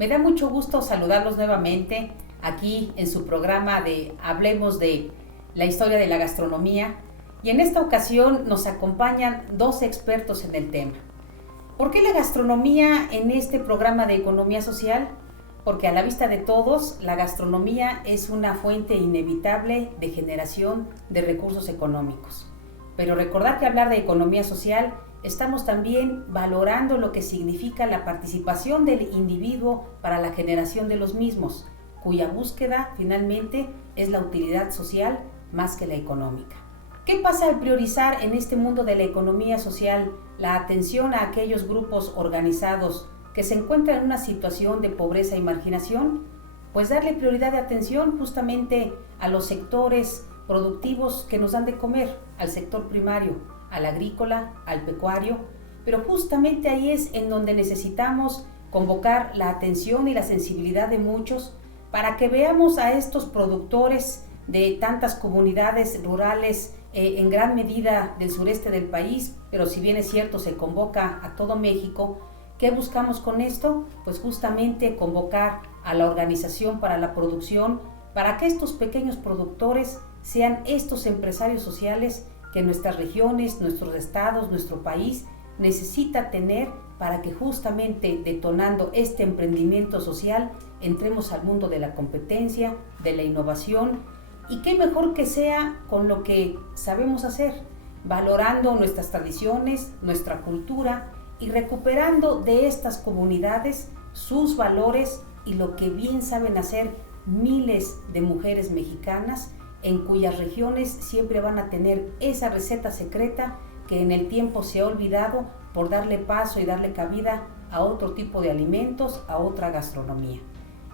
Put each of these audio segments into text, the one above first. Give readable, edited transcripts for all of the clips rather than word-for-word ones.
Me da mucho gusto saludarlos nuevamente aquí en su programa de Hablemos de la historia de la gastronomía, y en esta ocasión nos acompañan dos expertos en el tema. ¿Por qué la gastronomía en este programa de economía social? Porque a la vista de todos, la gastronomía es una fuente inevitable de generación de recursos económicos. Pero recordar que hablar de economía social, estamos también valorando lo que significa la participación del individuo para la generación de los mismos, cuya búsqueda finalmente es la utilidad social más que la económica. ¿Qué pasa al priorizar en este mundo de la economía social la atención a aquellos grupos organizados que se encuentran en una situación de pobreza y marginación? Pues darle prioridad de atención justamente a los sectores productivos que nos dan de comer, al sector primario, al agrícola, al pecuario, pero justamente ahí es en donde necesitamos convocar la atención y la sensibilidad de muchos para que veamos a estos productores de tantas comunidades rurales en gran medida del sureste del país, pero si bien es cierto se convoca a todo México. ¿Qué buscamos con esto? Pues justamente convocar a la Organización para la Producción para que estos pequeños productores sean estos empresarios sociales que nuestras regiones, nuestros estados, nuestro país necesita tener para que justamente detonando este emprendimiento social entremos al mundo de la competencia, de la innovación, y qué mejor que sea con lo que sabemos hacer, valorando nuestras tradiciones, nuestra cultura y recuperando de estas comunidades sus valores y lo que bien saben hacer miles de mujeres mexicanas en cuyas regiones siempre van a tener esa receta secreta que en el tiempo se ha olvidado por darle paso y darle cabida a otro tipo de alimentos, a otra gastronomía.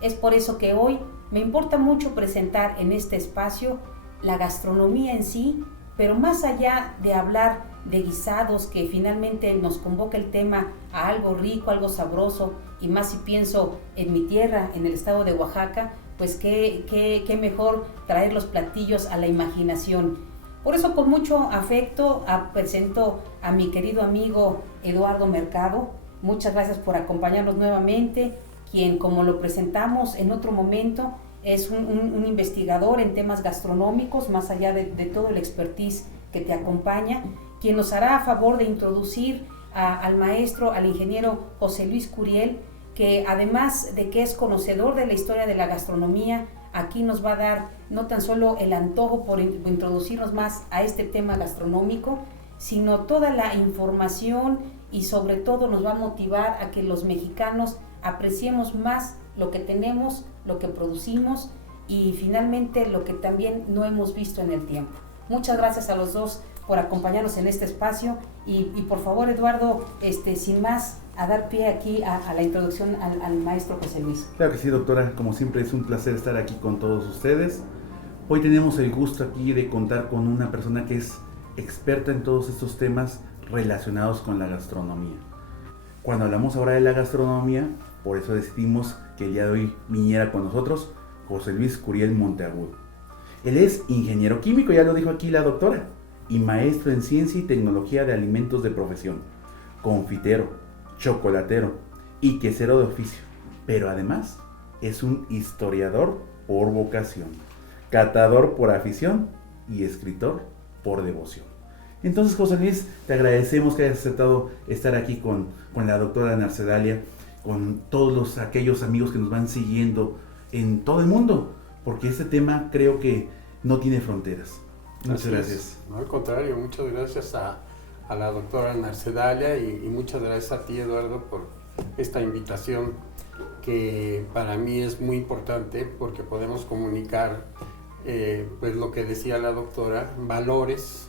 Es por eso que hoy me importa mucho presentar en este espacio la gastronomía en sí, pero más allá de hablar de guisados, que finalmente nos convoca el tema a algo rico, algo sabroso, y más si pienso en mi tierra, en el estado de Oaxaca, pues qué mejor traer los platillos a la imaginación. Por eso con mucho afecto presento a mi querido amigo Eduardo Mercado. Muchas gracias por acompañarnos nuevamente, quien, como lo presentamos en otro momento, es un investigador en temas gastronómicos, más allá de todo el expertise que te acompaña, quien nos hará a favor de introducir al maestro, al ingeniero José Luis Curiel, que además de que es conocedor de la historia de la gastronomía, aquí nos va a dar no tan solo el antojo por introducirnos más a este tema gastronómico, sino toda la información, y sobre todo nos va a motivar a que los mexicanos apreciemos más lo que tenemos, lo que producimos y finalmente lo que también no hemos visto en el tiempo. Muchas gracias a los dos por acompañarnos en este espacio y por favor, Eduardo, sin más, a dar pie aquí a la introducción al maestro José Luis. Claro que sí, doctora, como siempre es un placer estar aquí con todos ustedes. Hoy tenemos el gusto aquí de contar con una persona que es experta en todos estos temas relacionados con la gastronomía. Cuando hablamos ahora de la gastronomía, por eso decidimos que el día de hoy viniera con nosotros José Luis Curiel Monteagudo. Él es ingeniero químico, ya lo dijo aquí la doctora, y maestro en ciencia y tecnología de alimentos de profesión, confitero, chocolatero y quesero de oficio, pero además es un historiador por vocación, catador por afición y escritor por devoción. Entonces, José Luis, te agradecemos que hayas aceptado estar aquí con la doctora Narcedalia, con todos aquellos amigos que nos van siguiendo en todo el mundo, porque este tema creo que no tiene fronteras. Muchas gracias. No, al contrario, muchas gracias a la doctora Narcedalia y muchas gracias a ti, Eduardo, por esta invitación que para mí es muy importante porque podemos comunicar, pues lo que decía la doctora, valores,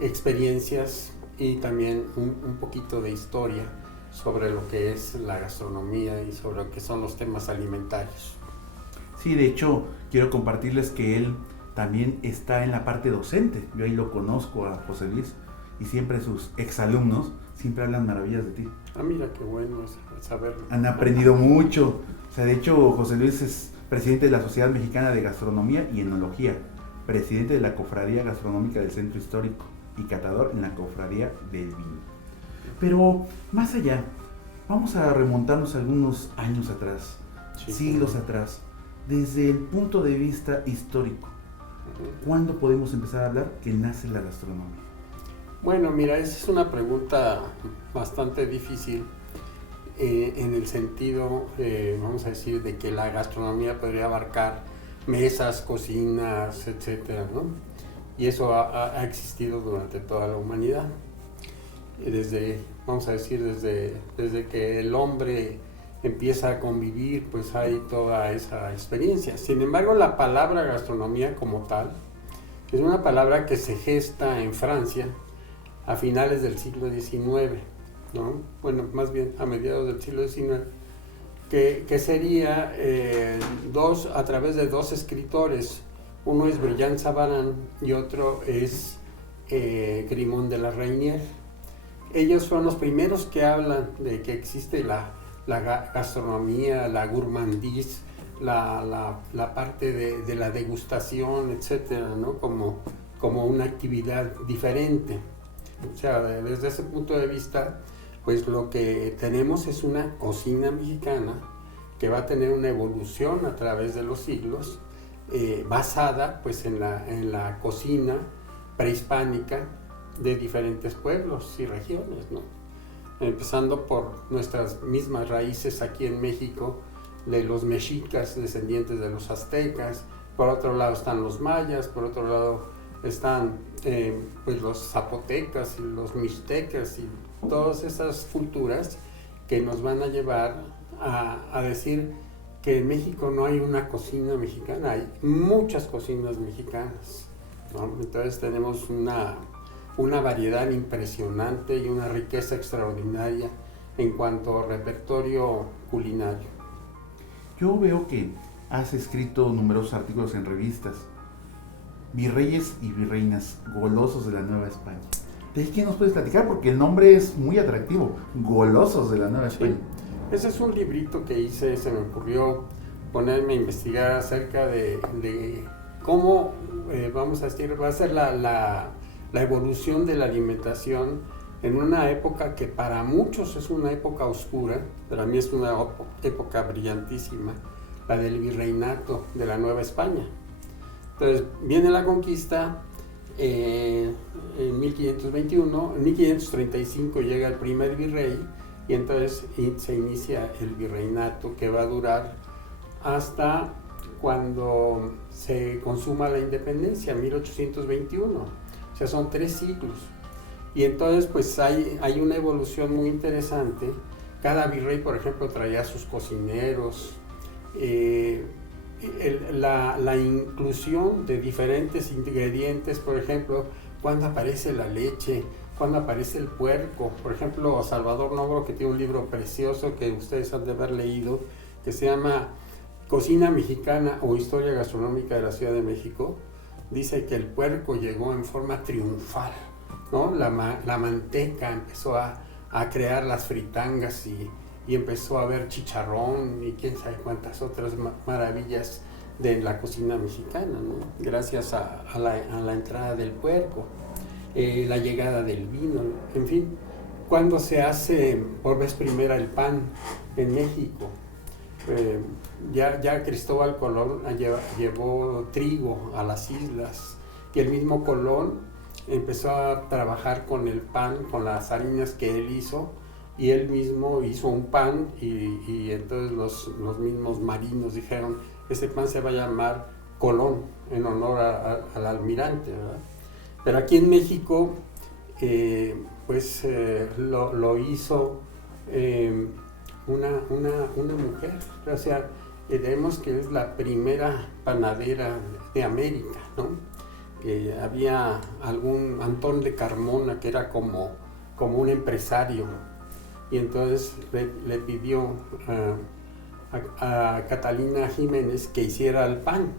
experiencias y también un poquito de historia sobre lo que es la gastronomía y sobre lo que son los temas alimentarios. Sí, de hecho, quiero compartirles que él también está en la parte docente. Yo ahí lo conozco a José Luis y siempre sus exalumnos siempre hablan maravillas de ti. Ah, mira, qué bueno saberlo. Han aprendido mucho. O sea, de hecho, José Luis es presidente de la Sociedad Mexicana de Gastronomía y Enología, presidente de la Cofradía Gastronómica del Centro Histórico y catador en la Cofradía del Vino. Pero más allá, Vamos a remontarnos algunos años atrás, Sí. siglos atrás, desde el punto de vista histórico. ¿Cuándo podemos empezar a hablar que nace la gastronomía? Bueno, mira, esa es una pregunta bastante difícil en el sentido, vamos a decir, de que la gastronomía podría abarcar mesas, cocinas, etcétera, ¿no? Y eso ha existido durante toda la humanidad. Vamos a decir, desde que el hombre empieza a convivir, pues hay toda esa experiencia. Sin embargo, la palabra gastronomía como tal es una palabra que se gesta en Francia a finales del siglo XIX, ¿no? Bueno, más bien a mediados del siglo XIX, que sería a través de dos escritores. Uno es Brillant Savarin y otro es Grimond de la Reynière. Ellos son los primeros que hablan de que existe la gastronomía, la gourmandise, la parte de la degustación, etcétera, ¿no? Como una actividad diferente. O sea, desde ese punto de vista, pues lo que tenemos es una cocina mexicana que va a tener una evolución a través de los siglos, basada pues en la cocina prehispánica de diferentes pueblos y regiones, ¿no? Empezando por nuestras mismas raíces aquí en México, de los mexicas, descendientes de los aztecas. Por otro lado están los mayas, por otro lado están pues los zapotecas y los mixtecas y todas esas culturas que nos van a llevar a decir que en México no hay una cocina mexicana, hay muchas cocinas mexicanas, ¿no? Entonces tenemos una variedad impresionante y una riqueza extraordinaria en cuanto a repertorio culinario. Yo veo que has escrito numerosos artículos en revistas. Virreyes y virreinas golosos de la Nueva España. ¿De qué nos puedes platicar? Porque el nombre es muy atractivo, Golosos de la Nueva España. Ese es un librito que hice, se me ocurrió ponerme a investigar acerca de cómo, vamos a decir, va a ser la evolución de la alimentación en una época que para muchos es una época oscura, para mí es una época brillantísima, la del virreinato de la Nueva España. Entonces viene la conquista en 1521, en 1535 llega el primer virrey y entonces se inicia el virreinato que va a durar hasta cuando se consuma la independencia, 1821. O sea, son 3 siglos. Y entonces pues hay una evolución muy interesante. Cada virrey, por ejemplo, traía a sus cocineros. La inclusión de diferentes ingredientes, por ejemplo, cuando aparece la leche, cuando aparece el puerco. Por ejemplo, Salvador Novo, que tiene un libro precioso que ustedes han de haber leído, que se llama Cocina Mexicana o Historia Gastronómica de la Ciudad de México, dice que el puerco llegó en forma triunfal, ¿no? La manteca empezó a crear las fritangas y empezó a haber chicharrón y quién sabe cuántas otras maravillas de la cocina mexicana, ¿no? Gracias a la entrada del puerco, la llegada del vino, en fin. Cuando se hace por vez primera el pan en México, ya Cristóbal Colón llevó trigo a las islas y el mismo Colón empezó a trabajar con el pan, con las harinas que él hizo, y él mismo hizo un pan y entonces los mismos marinos dijeron, ese pan se va a llamar Colón en honor al almirante, ¿verdad? Pero aquí en México lo hizo una mujer, o sea, vemos que es la primera panadera de América, ¿no? Había Antón de Carmona, que era como un empresario, y entonces le pidió a Catalina Jiménez que hiciera el pan,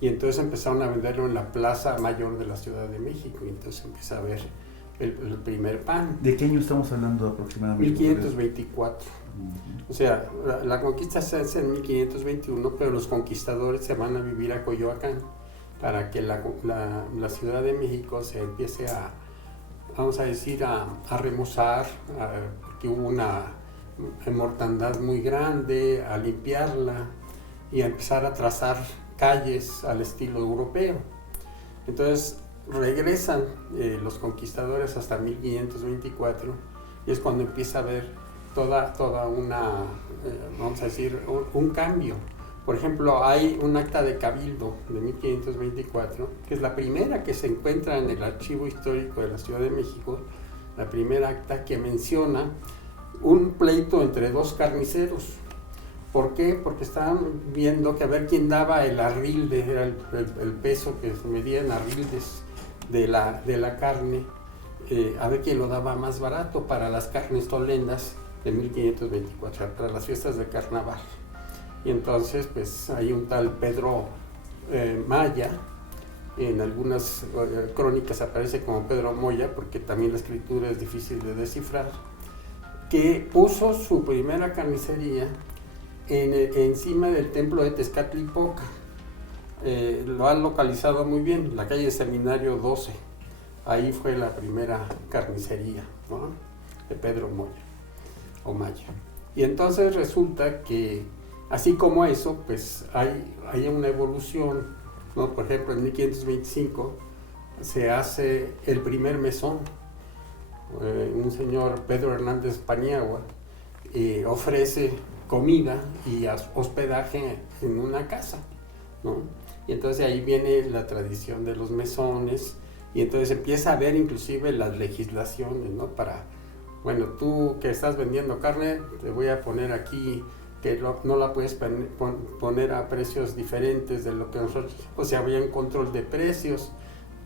y entonces empezaron a venderlo en la Plaza Mayor de la Ciudad de México, y entonces empieza a ver el primer pan. ¿De qué año estamos hablando aproximadamente? 1524. O sea, la conquista se hace en 1521, pero los conquistadores se van a vivir a Coyoacán para que la Ciudad de México se empiece a remozar, porque hubo una mortandad muy grande, a limpiarla y a empezar a trazar calles al estilo europeo. Entonces regresan los conquistadores hasta 1524 y es cuando empieza a haber toda una, vamos a decir, un cambio. Por ejemplo, hay un acta de cabildo de 1524, que es la primera que se encuentra en el archivo histórico de la Ciudad de México, la primera acta que menciona un pleito entre dos carniceros. ¿Por qué? Porque estaban viendo que a ver quién daba el arrilde, era el peso que se medía en arrildes de la carne, a ver quién lo daba más barato para las carnes tolendas de 1524, para las fiestas de carnaval. Y entonces pues hay un tal Pedro Maya, en algunas crónicas aparece como Pedro Moya, porque también la escritura es difícil de descifrar, que puso su primera carnicería encima del templo de Tezcatlipoca. Lo han localizado muy bien, la calle Seminario 12. Ahí fue la primera carnicería, ¿no?, de Pedro Moya o Maya. Y entonces resulta que, así como eso, pues hay una evolución, ¿no? Por ejemplo, en 1525 se hace el primer mesón. Un señor, Pedro Hernández Paniagua, ofrece comida y hospedaje en una casa, ¿no? Y entonces ahí viene la tradición de los mesones, y entonces empieza a haber inclusive las legislaciones, ¿no? Para, bueno, tú que estás vendiendo carne, te voy a poner aquí que no la puedes poner a precios diferentes de lo que nosotros, o sea, había un control de precios,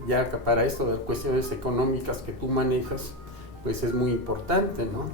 ya que para esto de cuestiones económicas que tú manejas, pues es muy importante, ¿no?